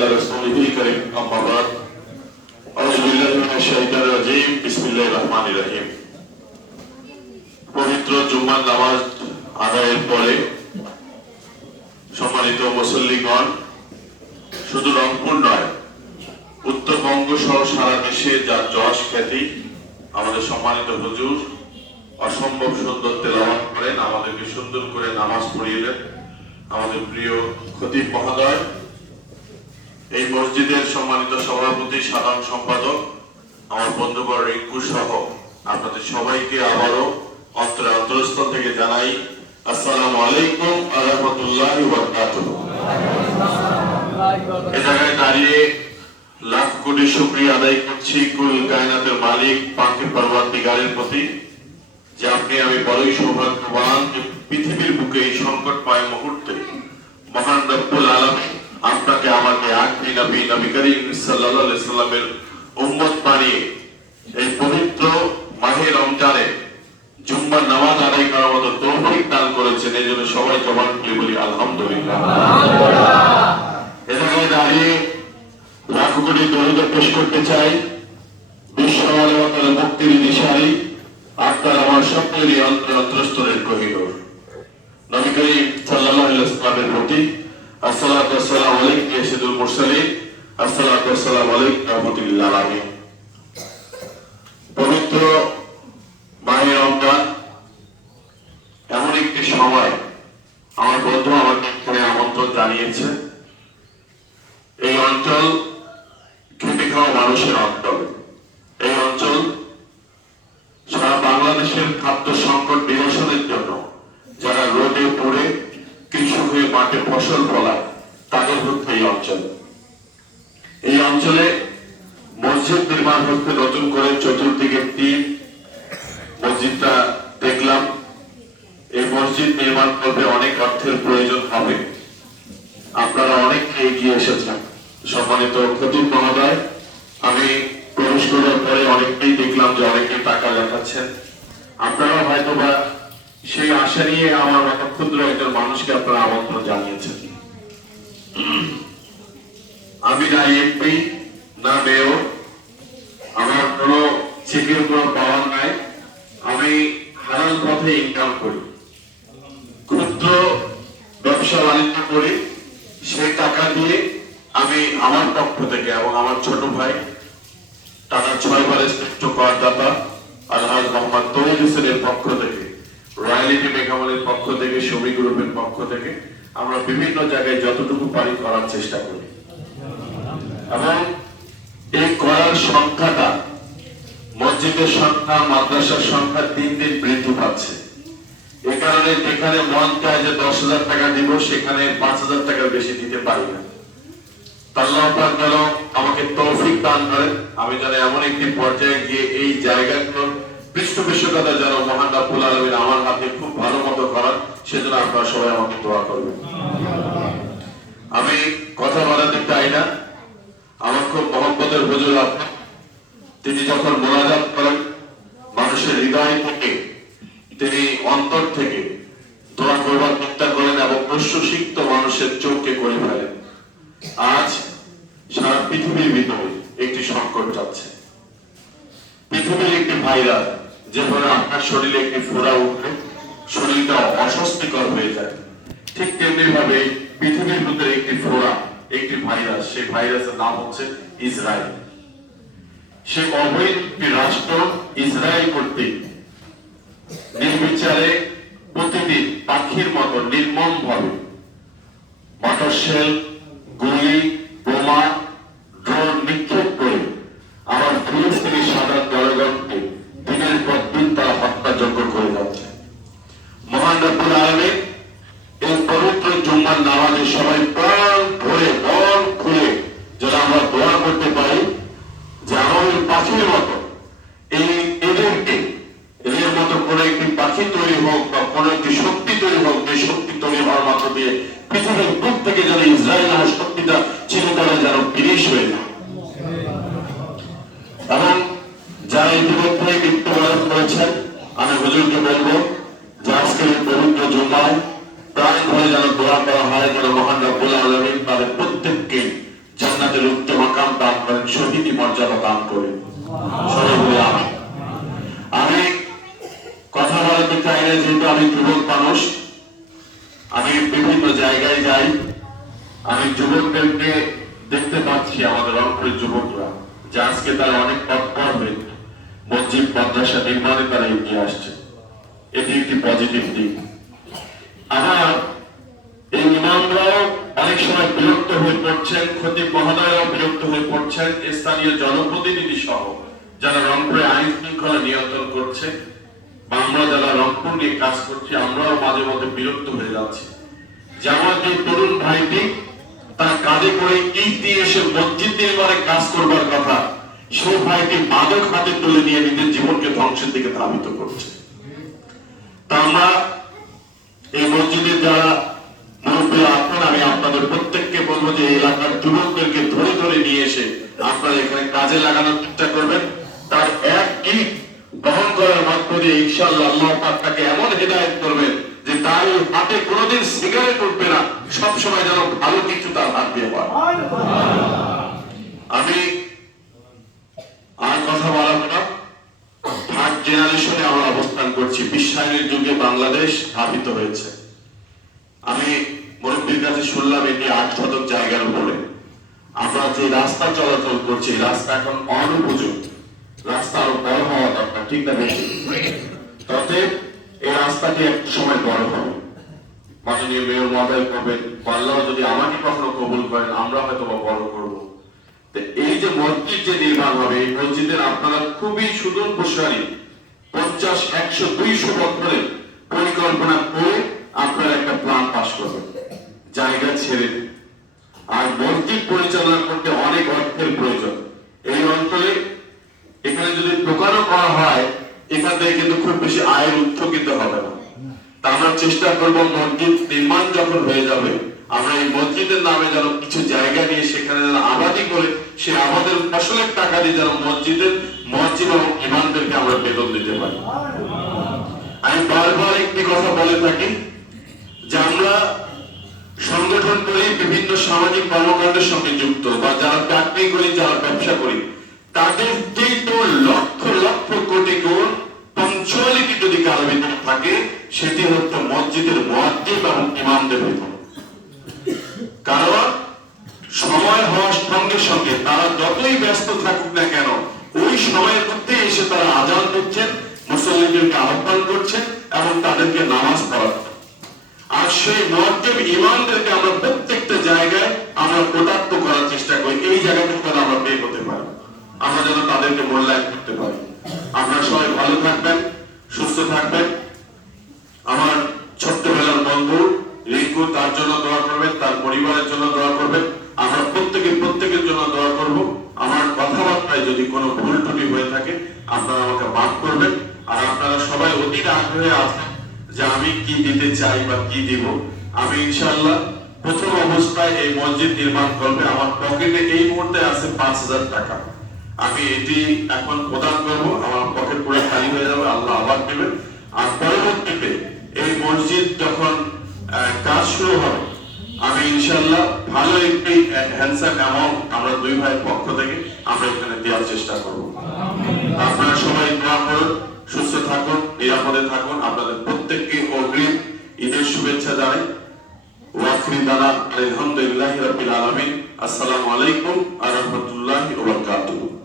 على رسوله الكريم أما بعد أعوذ بالله من الشيطان الرجيم بسم الله الرحمن الرحيم পবিত্র জুম্মার নামাজ আদায়ের পরে সম্মানিত মুসল্লিগণ শুধু রংপুর নয় উত্তরবঙ্গ সহ সারা দেশে যা যশ খ্যাতি আমাদের সম্মানিত হুজুর অসম্ভব সুন্দর তেলাওয়াত করেন আমাদেরকে সুন্দর করে নামাজ পড়িয়ে আমাদের প্রিয় খতিব মহোদয় এই মসজিদের সম্মানিত সভাপতি, সাধারণ সম্পাদক, আমার বন্ধুবর রিঙ্কু সহ আপনাদের সবাইকে আবারও অন্তরে অন্তরস্থল থেকে জানাই আলাইকুম এ জায়গায় দাঁড়িয়ে লাখ কোটি শুক্রিয়া আদায় করছি কুল কায়নাতের মালিক প্রতি, যে আপনি আমি বড়ই সৌভাগ্যবান যে পৃথিবীর বুকে এই সংকটময় মুহূর্তে মহান রব্বুল আলম আপনাকে আমাকে আখরি নবী নবী করিম সাল্লাল্লাহু আলাইহি সাল্লামের উম্মত বানিয়ে এই পবিত্র মাহে রমজানে নামাজ আদায় করার মতো তৌফিক দান করেছেন। এই জন্য সবাই জবান খুলে বলি, আলহামদুলিল্লাহ। দাঁড়িয়ে লাখ কোটি পেশ করতে চাই। বিশ্ব মুক্তির দিশারি আপনার আমার সকলেরই অন্তর অন্তরস্তরের কহিনুর নবী করিম সাল্লাল্লাহু আলাইহি ওয়াসাল্লামের প্রতি আসসালাতু পবিত্র মাহে রমজান এমন একটি সময় আমার বন্ধু আমাকে আমন্ত্রণ জানিয়েছে। এই অঞ্চল ফসল ফলায় তাদের হচ্ছে এই অঞ্চল। এই অঞ্চলে মসজিদ নির্মাণ হচ্ছে নতুন করে, চতুর্দিকে তিন মসজিদটা দেখলাম, এই মসজিদ নির্মাণ করতে অনেক অর্থের প্রয়োজন হবে। আপনারা অনেক এগিয়ে এসেছেন। সম্মানিত খতিব মহোদয়, আমি প্রবেশ করার পরে অনেককেই দেখলাম যে অনেকে টাকা দেখাচ্ছেন। আপনারা হয়তো বা সেই আশা নিয়ে আমার মতো ক্ষুদ্র একজন মানুষকে আপনারা আমন্ত্রণ জানিয়েছেন। আমি না এমপি, না মেয়র, আমার কোনো চেকের কোনো পাওয়ার নাই। আমি হারাল পথে ইনকাম করি। ক্ষুদ্র ব্যবসা বাণিজ্য করি। সেই টাকা দিয়ে আমি আমার পক্ষ থেকে এবং আমার ছোট ভাই টাটা ছয় বারের শ্রেষ্ঠ করদাতা, আলহাজ মোহাম্মদ তৈর হোসেনের পক্ষ থেকে রয়্যালিটি মেঘামলের পক্ষ থেকে, শ্রমিক গ্রুপের পক্ষ থেকে আমরা বিভিন্ন জায়গায় যতটুকু পারি করার চেষ্টা করি। এবং এই করার সংখ্যাটা, মসজিদের সংখ্যা, মাদ্রাসার সংখ্যা দিন দিন বৃদ্ধি পাচ্ছে। এ কারণে যেখানে মন চায় যে দশ হাজার টাকা দিব, সেখানে পাঁচ হাজার টাকার বেশি দিতে পারি না। আমাকে তৌফিক দান করেন। আমি যেন এমন একটি পর্যায়ে গিয়ে এই জায়গাগুলোর পৃষ্ঠপোষকতা যেন মহান রাব্বুল আলামিন আমার হাতে খুব ভালো মতো করান সেজন্য আপনারা সবাই আমাকে দোয়া করবেন। আমি কথা বলাতে চাই না, আমার খুব মহব্বতের হুজুর তিনি যখন মোনাজাত করেন, মানুষের হৃদয় থেকে, তিনি অন্তর থেকে দোয়া করবার চেষ্টা করেন এবং প্রশ্নসিক্ত মানুষের চোখকে করে ফেলেন। আজ সারা পৃথিবীর ভিতরে একটি সংকট যাচ্ছে। পৃথিবীর একটি ভাইরাস। যেভাবে আপনার শরীরে একটি ফোড়া উঠলে শরীরটা অস্বস্তিকর হয়ে যায়। ঠিক তেমনি ভাবে পৃথিবীর ভিতরে একটি ফোড়া, একটি ভাইরাস, সেই ভাইরাসের নাম হচ্ছে ইসরায়েল। সে অবৈধ রাষ্ট্র ইসরায়েল কর্তৃক নির্বিচারে প্রতিদিন পাখির মতো নির্মম ভাবে মটর করেছেন, আমি হুজুরকে বলব যে আজকের এই পবিত্র জুম্মায় প্রাণ ভরে যেন দোয়া করা হয় যেন মহান রব্বুল আলমিন তাদের প্রত্যেককে জান্নাতের উচ্চ মাকাম দান করেন, শহীদি মর্যাদা দান করেন। আমি কথা বলাতে চাই না যেহেতু আমি যুবক মানুষ, আমি বিভিন্ন জায়গায় যাই, আমি যুবকদেরকে দেখতে পাচ্ছি, আমাদের রংপুরের যুবকরা, যে আজকে তারা অনেক মসজিদ মাদ্রাসা নির্মাণে তারা এগিয়ে আসছে। এটি একটি পজিটিভ দিক। আবার এই ইমামরাও অনেক সময় বিরক্ত হয়ে পড়ছেন, খতিব মহোদয়রাও বিরক্ত হয়ে পড়ছেন স্থানীয় জনপ্রতিনিধি সহ যারা রংপুরে আইন শৃঙ্খলা নিয়ন্ত্রণ করছে আমরা যারা রংপুর নিয়ে কাজ করছি, আমরাও মাঝে মধ্যে বিরক্ত হয়ে যাচ্ছি। যেমন যে তরুণ ভাইটি, তার কাঁধে করে ইট দিয়ে এসে মসজিদ নির্মাণে কাজ করবার কথা। সেই ভাইটি হাতে তুলে নিয়ে নিজের জীবনকে ধ্বংসের দিকে ধাবিত করছে। আমরা এই মসজিদের যারা মুরব্বী আছেন, আমি আপনাদের প্রত্যেককে বলব যে এলাকার যুবকদেরকে ধরে ধরে নিয়ে এসে আপনারা এখানে কাজে লাগানোর চেষ্টা করবেন। তার এক গিট গ্রহণ করার মধ্য দিয়ে ইনশাআল্লাহ আল্লাহ পাক এমন হেদায়েত করবেন যে তার হাতে কোনোদিন সিগারেট উঠবে না সব সময় যেন ভালো কিছু তার হাত দিয়ে হয়। আমি আর কথা বলাবো না থার্ড জেনারেশনে আমরা অবস্থান করছি বিশ্বায়নের যুগে বাংলাদেশ স্থাপিত হয়েছে। আমি মুরব্বীর কাছে শুনলাম এটি আট শতক জায়গার উপরে। আমরা যে রাস্তা চলাচল করছি রাস্তা এখন অনুপযুক্ত রাস্তা আরও বড় হওয়া দরকার, ঠিক না বেশি? তাতে এই রাস্তাটি এক সময় বড় হবে। মাননীয় মেয়র মহোদয় করবেন যদি আমাকে কখনো কবুল করেন, আমরা হয়তো বা বড় করব। এই যে মসজিদ যে নির্মাণ হবে, এই মসজিদের আপনারা খুবই সুদূর প্রসারী পঞ্চাশ, একশো, দুইশো বছরের পরিকল্পনা করে আপনারা একটা প্ল্যান পাস করবেন। জায়গা ছেড়ে আর মসজিদ পরিচালনা করতে অনেক অর্থের প্রয়োজন। এই অঞ্চলে এখানে যদি দোকানও করা হয়, এখান থেকে কিন্তু খুব বেশি আয়ের উৎস কিন্তু হবে না। তা আমরা চেষ্টা করব মসজিদ নির্মাণ যখন হয়ে যাবে, আমরা এই মসজিদের নামে যেন কিছু জায়গা নিয়ে সেখানে যেন আবাদি করে, সে আমাদের ফসলের টাকা দিয়ে যেন মসজিদের মসজিদ এবং ইমানদেরকে আমরা বেতন দিতে পারি। আমি বারবার একটি কথা বলে থাকি যে আমরা সংগঠন করি বিভিন্ন সামাজিক কর্মকাণ্ডের সঙ্গে যুক্ত বা যারা চাকরি করি, যারা ব্যবসা করি, তাদের যেই তো লক্ষ লক্ষ কোটি গুণ পঞ্চুয়ালিটি যদি কারও ভিতরে থাকে, সেটি হচ্ছে মসজিদের মসজিদ এবং ইমামদের ভিতরে কারণ সময় হওয়ার সঙ্গে সঙ্গে তারা যতই ব্যস্ত থাকুক না কেন ওই সময়ের মধ্যে এসে তারা আজান দিচ্ছেন মুসল্লিদেরকে আহ্বান করছেন এবং তাদেরকে নামাজ পড়াচ্ছেন। আর সেই মজ্জব ইমানদেরকে আমরা প্রত্যেকটা জায়গায় আমরা কটাক্ত করার চেষ্টা করি। এই জায়গা থেকে যেন আমরা বের হতে পারি আমরা যেন তাদেরকে মূল্যায়ন করতে পারি। আপনারা সবাই ভালো থাকবেন, সুস্থ থাকবেন। আমার ছোট্টবেলার বন্ধু রিঙ্কু তার জন্য দোয়া করবেন, তার পরিবারের জন্য দোয়া করবেন। কথাবার্তায় যদি কোনো ভুল ত্রুটি হয়ে থাকে, আপনারা আমাকে মাফ করবেন। আর আপনারা সবাই অধীর আগ্রহে আছেন যে আমি কি দিতে চাই বা কি দিব। আমি ইনশাআল্লাহ প্রথম অবস্থায় এই মসজিদ নির্মাণ করবে। আমার পকেটে এই মুহূর্তে আছে পাঁচ হাজার টাকা। আমি এটি এখন প্রদান করব। আমার পকেট পুরো খালি হয়ে যাবে। আল্লাহ আবার দেবেন। আর পরবর্তীতে এই মসজিদ যখন কাজ শুরু হবে, আমি ইনশাআল্লাহ ভালো একটি হ্যান্ডসাম অ্যামাউন্ট আমরা দুই ভাইয়ের পক্ষ থেকে আমরা দেওয়ার চেষ্টা করব। আপনারা সবাই দোয়া সুস্থ থাকুন, নিরাপদে থাকুন। আপনাদের প্রত্যেককে অগ্রিম ঈদের শুভেচ্ছা জানাই। ওয়াফরি দানা আলহামদুলিল্লাহ রবিল আলমিন। আসসালামু আলাইকুম আহমতুল্লাহ রাহমাতুল্লাহ